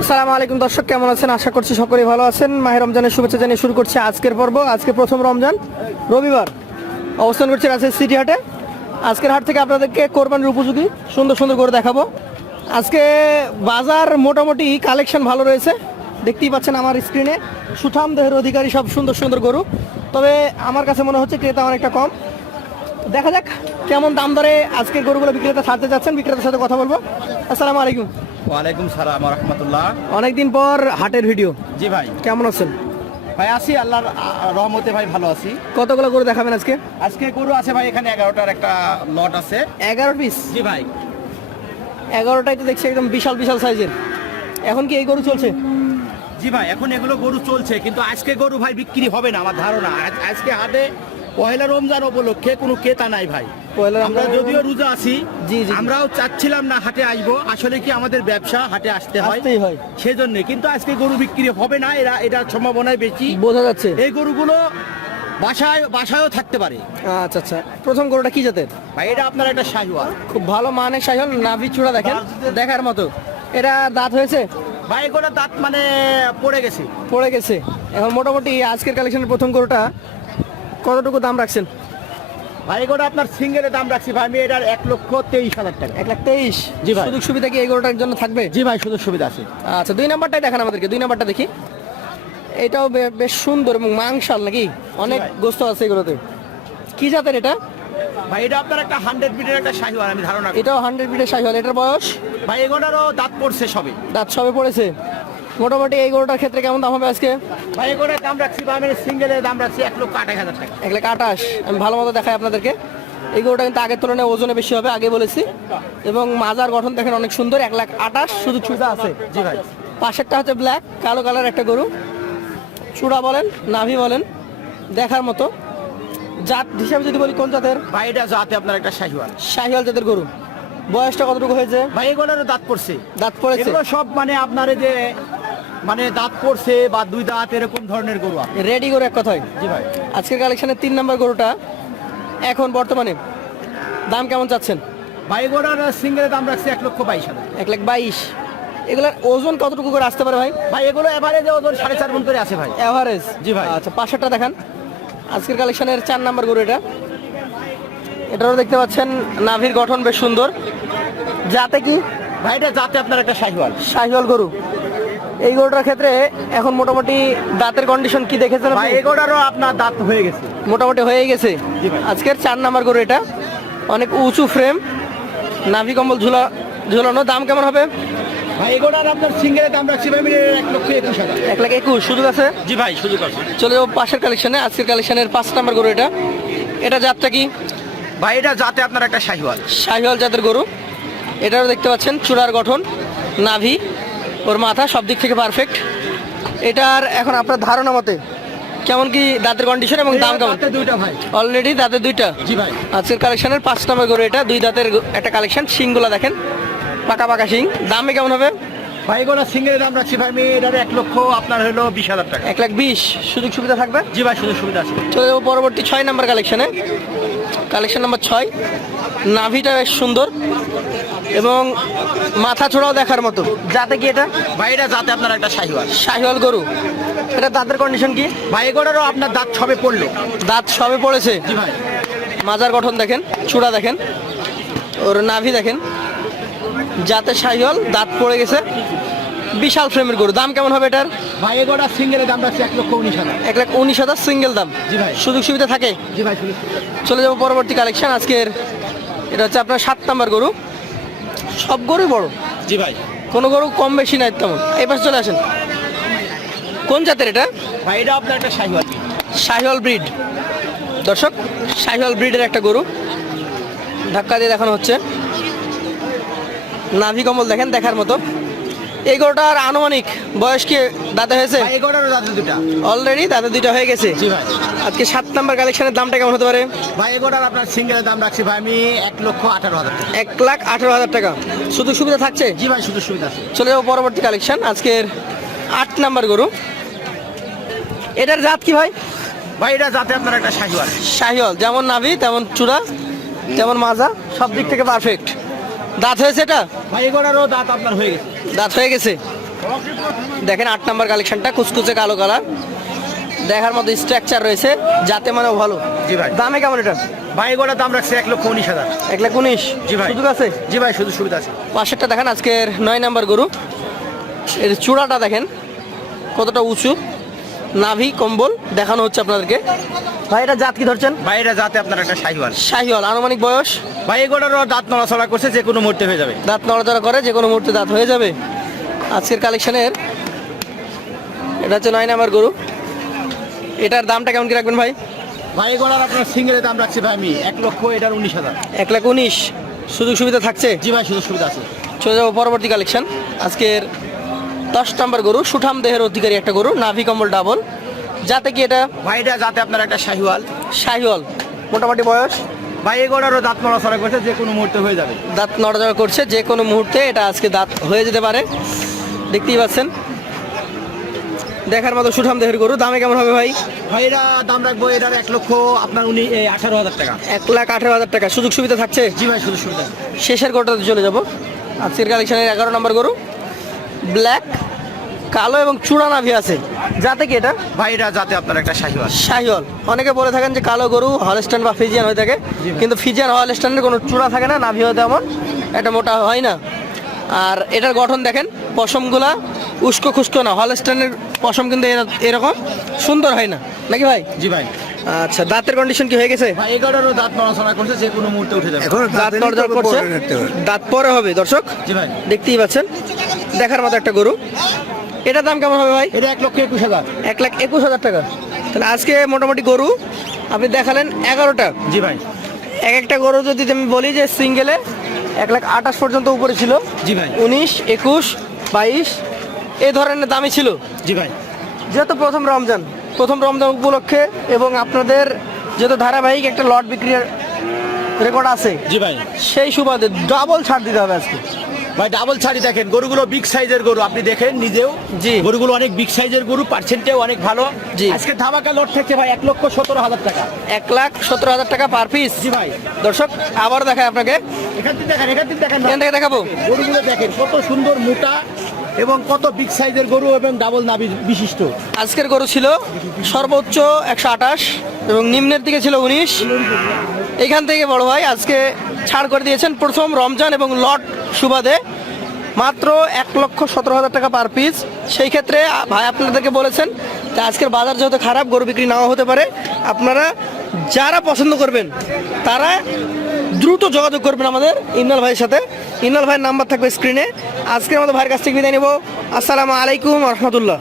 আসসালামু আলাইকুম দর্শক, কেমন আছেন? আশা করছি সকলেই ভালো আছেন। মাহের রমজানের শুভেচ্ছা জানিয়ে শুরু করছি আজকের পর্ব। আজকে প্রথম রমজান, রবিবার। অবস্থান করছি রাজশাহী সিটি হাটে। আজকের হাট থেকে আপনাদেরকে কোরবানির উপযোগী, সুন্দর সুন্দর করে দেখাবো। আজকে বাজার মোটামুটি কালেকশন ভালো রয়েছে। দেখতেই পাচ্ছেন আমার স্ক্রিনে সুঠাম দেহের অধিকারী সব সুন্দর সুন্দর গরু। তবে আমার কাছে মনে হচ্ছে ক্রেতা অনেকটা কম। দেখা যাক কেমন দাম দরে আজকের গরুগুলো বিক্রেতা ছাড়তে যাচ্ছেন। বিক্রেতার সাথে কথা বলব। আসসালামু আলাইকুম। ওয়ালাইকুম সালাম রহমতুল্লাহ। অনেকদিন পর হাটের ভিডিও। জি ভাই। কেমন আছেন? ভাই আছি আল্লাহর রহমতে ভাই ভালো আছি। কতগুলো গরু দেখাবেন আজকে? আজকে গরু আছে ভাই এখানে এগারোটার একটা লট আছে। এগারো পিস জি ভাই। এগারোটাই তো দেখছি একদম বিশাল বিশাল সাইজের এখন কি এই গরু চলছে? জি ভাই এখন এগুলো গরু চলছে কিন্তু আজকে গরু ভাই বিক্রি হবে না আমার ধারণা। আজ- আজকে হাটে পয়লা রমজান উপলক্ষে কোনো ক্রেতা নাই ভাই। আমরা যদিও রোজা আছি। আমরাও চাচ্ছিলাম না হাটে আসব আসলে কি আমাদের ব্যবসা হাটে আসতে হয়। হয়। সেজন্য কিন্তু আজকে গরু বিক্রি হবে না এরা এটার সম্ভাবনায় বেশি। বোঝা যাচ্ছে। এই গরুগুলো বাসায় বাসায়ও থাকতে পারে। আচ্ছা আচ্ছা। প্রথম গরুটা কি জাতের? ভাই এটা আপনার একটা শাহিওয়াল। খুব ভালো মানের সাইহল নাভি চূড়া দেখেন দেখার মতো। এটা দাঁত হয়েছে? ভাই এগুলো দাঁত মানে পড়ে গেছে। পড়ে গেছে। এখন মোটামুটি আজকের কালেকশনের প্রথম গরুটা কতটুকু দাম রাখছেন? ভাই এগুলো আপনার সিঙ্গেলের দাম রাখছি। ভাই আমি এটার এক লক্ষ তেইশ হাজার টাকা। এক লাখ তেইশ? জি ভাই। সুযোগ সুবিধা কি এই গরুটার জন্য থাকবে? জি ভাই সুযোগ সুবিধা আছে। আচ্ছা দুই নাম্বারটাই দেখান আমাদেরকে দুই নাম্বারটা দেখি। এটাও বেশ সুন্দর এবং মাংসাল নাকি? অনেক গোস্ত আছে এগুলোতে। কি জাতের এটা? ভাই এটা আপনার একটা হান্ড্রেড মিটার একটা শাহিওয়াল আমি ধারণা এটাও হান্ড্রেড বিটের সাইহল এটার বয়স? ভাই এগোটারও দাঁত পড়ছে সবে দাঁত সবে পড়েছে। মোটামুটি এই গরুটার ক্ষেত্রে কেমন দাম হবে আজকে? ভাই এগুলোর দাম রাখছি বা আমি সিঙ্গেলের দাম রাখছি এক লক্ষ আঠাশ হাজার টাকা। এক লাখ আঠাশ। আমি ভালো মতো দেখাই আপনাদেরকে। এই গরুটা কিন্তু আগের তুলনায় ওজনে বেশি হবে আগে বলেছি। এবং মাজার গঠন দেখেন অনেক সুন্দর এক লাখ আঠাশ শুধু সুবিধা আছে। জি ভাই। পাশেরটা হচ্ছে ব্ল্যাক কালো কালার একটা গরু। চূড়া বলেন নাভি বলেন দেখার মতো। জাত হিসাবে যদি বলি কোন জাতের? ভাই এটা জাতে আপনার একটা শাহিওয়াল। শাহিওয়াল জাতের গরু। বয়সটা কতটুকু হয়েছে? ভাই এগুলোরও দাঁত পড়ছে। দাঁত পড়েছে। এগুলো সব মানে আপনার যে মানে দাঁত পড়ছে বা দুই দাঁত এরকম ধরনের গরু আছে। রেডি গরু এক কথায়? জি ভাই। আজকের কালেকশনের তিন নম্বর গরুটা এখন বর্তমানে দাম কেমন চাচ্ছেন? ভাই এগুলোর সিঙ্গেলের দাম রাখছি এক লক্ষ বাইশ হাজার। এক লাখ বাইশ। এগুলোর ওজন কতটুকু করে আসতে পারে ভাই? ভাই এগুলো এভারেজে ওজন সাড়ে চার মন করে আছে ভাই। এভারেজ জি ভাই। আচ্ছা পাশেরটা দেখান। আজকের কালেকশনের চার নাম্বার গরু এটা। এটাও দেখতে পাচ্ছেন নাভির গঠন বেশ সুন্দর। যাতে কি? ভাই এটা যাতে আপনার একটা শাহিওয়াল। শাহিওয়াল গরু। এই গরুটার ক্ষেত্রে এখন মোটামুটি দাঁতের কন্ডিশন কি দেখেছেন? ভাই এগুলোরও আপনার দাঁত হয়ে গেছে। মোটামুটি হয়ে গেছে? আজকের চার নাম্বার গরু এটা। অনেক উঁচু ফ্রেম নাভি কম্বল ঝুলা ঝুলানো। দাম কেমন হবে? ভাই আপনার সিঙ্গেলের দাম রাখছি ভাই এক লক্ষ একুশ হাজার। এক লাখ একুশ সুযোগ আছে? জি ভাই সুযোগ আছে। চলে যাব পাশের কালেকশনে আজকের কালেকশনের পাঁচ নাম্বার গরু এটা। এটা জাতটা কি? ভাই এটা আপনার একটা শাহিওয়াল। শাহিওয়াল জাতের গরু। এটাও দেখতে পাচ্ছেন চূড়ার গঠন নাভি। ওর মাথা সব দিক থেকে পারফেক্ট এটার এখন আপনার ধারণা মতে কেমন কি দাঁতের কন্ডিশন এবং দাম কেমন? দুইটা ভাই। অলরেডি দাঁতের দুইটা? জি ভাই। আজকের কালেকশনের পাঁচ নম্বর গরু এটা দুই দাঁতের একটা কালেকশন শিংগুলা দেখেন। পাকা পাকা শিং। দামে কেমন হবে? ভাই এগুলো সিঙ্গেলের দাম রাখছি ভাই আমি এটার এক লক্ষ আপনার হলো বিশ হাজার টাকা। এক লাখ বিশ। সুযোগ সুবিধা থাকবে? জি ভাই সুযোগ সুবিধা আছে। চলে যাব পরবর্তী ছয় নম্বর কালেকশনে কালেকশন নাম্বার ছয়। নাভিটা বেশ সুন্দর। এবং মাথা ছোড়াও দেখার মতো। যাতে কি এটা? ভাই এটা যাতে আপনার একটা শাহিওয়াল। শাহিওয়াল গরু। এটা দাঁতের কন্ডিশন কি? ভাই এগুলোরও আপনার দাঁত সবে পড়ল। দাঁত সবে পড়েছে? জি ভাই। মাজার গঠন দেখেন চূড়া দেখেন ওর নাভি দেখেন। যাতে শাহিওয়াল দাঁত পড়ে গেছে। বিশাল ফ্রেমের গরু। দাম কেমন হবে এটার? ভাই সিঙ্গেলের দাম রাখছি এক লক্ষ উনিশ হাজার। এক লাখ উনিশ হাজার সিঙ্গেল দাম। জি ভাই। সুযোগ সুবিধা থাকে? জি ভাই চলে যাব পরবর্তী কালেকশন আজকের এটা হচ্ছে আপনার সাত নাম্বার গরু। সব গরুই বড়। জি ভাই। কোনো গরু কম বেশি নাই তেমন। এই পাশে চলে আসেন। কোন জাতের এটা? ভাই এটা আপনার একটা শাহিওয়াল শাহিওয়াল ব্রিড। দর্শক শাহিওয়াল ব্রিডের একটা গরু। ধাক্কা দিয়ে দেখানো হচ্ছে। নাভি কমল দেখেন দেখার মতো। এই গরুটার আনুমানিক বয়স কি দাঁতে হয়েছে? দাঁতে দুটা। অলরেডি দাঁতে দুইটা হয়ে গেছে? জি ভাই। আজকে সাত নাম্বার কালেকশনের দামটা কেমন হতে পারে? ভাই এগুলোর আপনার সিঙ্গেলের দাম রাখছি ভাই আমি এক লক্ষ আঠারো হাজার টাকা। এক লাখ আঠারো হাজার টাকা। সুযোগ সুবিধা থাকছে? জি ভাই সুযোগ সুবিধা আছে। চলে যাব পরবর্তী কালেকশন আজকের আট নাম্বার গরু। এটার জাত কি ভাই? ভাই এটা যাতে আপনার একটা শাহিওয়াল। শাহিওয়াল যেমন নাভি তেমন চূড়া তেমন মাজা সব দিক থেকে পারফেক্ট দাঁত হয়েছে এটা? ভাই এগুলোরও দাঁত আপনার হয়ে গেছে। দাঁত হয়ে গেছে? দেখেন আট নাম্বার কালেকশনটা কুচকুচে কালো কালার। দেখার মতো স্ট্রাকচার রয়েছে যাতে মানেও ভালো। জি ভাই। দামে কেমন এটা? ভাই এগুলোর দাম রাখছে এক লক্ষ উনিশ হাজার। এক লাখ উনিশ? জি ভাই। সুযোগ আছে? জি ভাই শুধু সুবিধা আছে। পাশেরটা দেখেন আজকের নয় নাম্বার গরু। এর চূড়াটা দেখেন কতটা উঁচু। নাভি কম্বল দেখানো হচ্ছে আপনাদেরকে। ভাই এটা জাত কি ধরছেন? ভাই এটা যাতে আপনার একটা শাহিওয়াল। শাহিওয়াল আনুমানিক বয়স? ভাই এগুলোরও দাঁত নড়াচড়া করছে যে কোনো মুহূর্তে হয়ে যাবে। দাঁত নড়াচড়া করে যে কোনো মুহূর্তে দাঁত হয়ে যাবে। আজকের কালেকশনের এটা হচ্ছে নয় নাম্বার গরু। এটার দামটা কেমন কি রাখবেন ভাই? ভাই এগুলোর আপনার সিঙ্গেলের দাম রাখছি ভাই আমি এক লক্ষ এটার উনিশ হাজার। এক লাখ উনিশ। সুযোগ সুবিধা থাকছে? জি ভাই শুধু সুবিধা আছে। চলে যাব পরবর্তী কালেকশন। আজকের দশ নম্বর গরু সুঠাম দেহের অধিকারী একটা গরু নাভি কম্বল ডাবল যাতে কি এটা? ভাই এটা যাতে আপনার একটা শাহিওয়াল। শাহিওয়াল। মোটামুটি বয়স? ভাই এগুলোরও দাঁত নড়াচড়া করছে যে কোনো মুহূর্তে হয়ে যাবে। দাঁত নড়াচড়া করছে যে কোনো মুহূর্তে এটা আজকে দাঁত হয়ে যেতে পারে। দেখতেই পাচ্ছেন। দেখার মতো সুঠাম দেহের গরু দামে কেমন হবে ভাই? ভাই এরা দাম রাখব এটার এক লক্ষ আপনার উনি এই আঠারো হাজার টাকা। এক লাখ আঠারো হাজার টাকা। সুযোগ সুবিধা থাকছে? জি ভাই শুধু সুবিধা। শেষের গরুটাতে চলে যাব। আজকের কালেকশনের এগারো নম্বর গরু। ব্ল্যাক কালো এবং চূড়া নাভি আছে। যাতে কি এটা? ভাই এটা যাতে আপনার একটা শাহিওয়াল। শাহিওয়াল। অনেকে বলে থাকেন যে কালো গরু হলস্টান বা ফিজিয়ান হয়ে থাকে। কিন্তু ফিজিয়ান হলস্টানের কোনো চূড়া থাকে না নাভি হতে এমন এটা মোটা হয় না। আর এটার গঠন দেখেন পশমগুলা উস্কো খুস্কো না। হলস্টানের পশম কিন্তু এরা- এরকম সুন্দর হয় না। নাকি ভাই? জি ভাই। আচ্ছা দাঁতের কন্ডিশন কি হয়ে গেছে? দাঁত নড়াচড়া করছে যে কোনো মুহূর্তে উঠে যাবে। এখন দাঁত নড়চড় করছে। দাঁত পরে হবে দর্শক। জি ভাই। দেখতেই পাচ্ছেন। দেখার মতো একটা গরু। এটার দাম কেমন হবে ভাই? এটা এক লক্ষ একুশ হাজার। এক লাখ একুশ হাজার টাকা। তাহলে আজকে মোটামুটি গরু আপনি দেখালেন এগারোটা। জি ভাই। এক একটা গরু যদি আমি বলি যে সিঙ্গেলে এক লাখ আঠাশ পর্যন্ত উপরে ছিল। জি ভাই। উনিশ একুশ বাইশ এই ধরনের দামই ছিল। জি ভাই। যেহেতু প্রথম রমজান প্রথম রমজান উপলক্ষে এবং আপনাদের যেহেতু ধারাবাহিক একটা লট বিক্রির রেকর্ড আছে জি ভাই। সেই সুবাদে ডাবল ছাড় দিতে হবে আজকে। ভাই ডাবল ছাড়ি দেখেন গরুগুলো বিগ সাইজের গরু আপনি দেখেন নিজেও। জি। গরুগুলো অনেক বিগ সাইজের গরু পার্সেন্টেও অনেক ভালো। জি। আজকে ধামাকা লট থাকছে ভাই এক লক্ষ সতেরো হাজার টাকা। এক লাখ সতেরো হাজার টাকা পার পিস জি ভাই। দর্শক আবার দেখায় আপনাকে। এখান থেকে দেখেন এখান থেকে দেখেন এখান থেকে দেখাবো। গরুগুলো দেখেন কত সুন্দর মোটা এবং কত বিগ সাইজের গরু এবং ডাবল নাভি বিশিষ্ট। আজকের গরু ছিল সর্বোচ্চ একশো আঠাশ এবং নিম্নের দিকে ছিল উনিশ। এখান থেকে বড় ভাই আজকে ছাড় করে দিয়েছেন প্রথম রমজান এবং লট সুবাদে। মাত্র এক লক্ষ সতেরো হাজার টাকা পার পিস। সেই ক্ষেত্রে, ভাই আপনাদেরকে বলেছেন যে আজকের বাজার যেহেতু খারাপ, গরু বিক্রি নাও হতে পারে। আপনারা যারা পছন্দ করবেন, তারা দ্রুত যোগাযোগ করবেন আমাদের ইমরাল ভাইয়ের সাথে। ইমরাল ভাইয়ের নাম্বার থাকবে স্ক্রিনে। আজকের মতো ভাইয়ের কাছ থেকে বিদায় নেব। আসসালামু আলাইকুম রহমতুল্লাহ।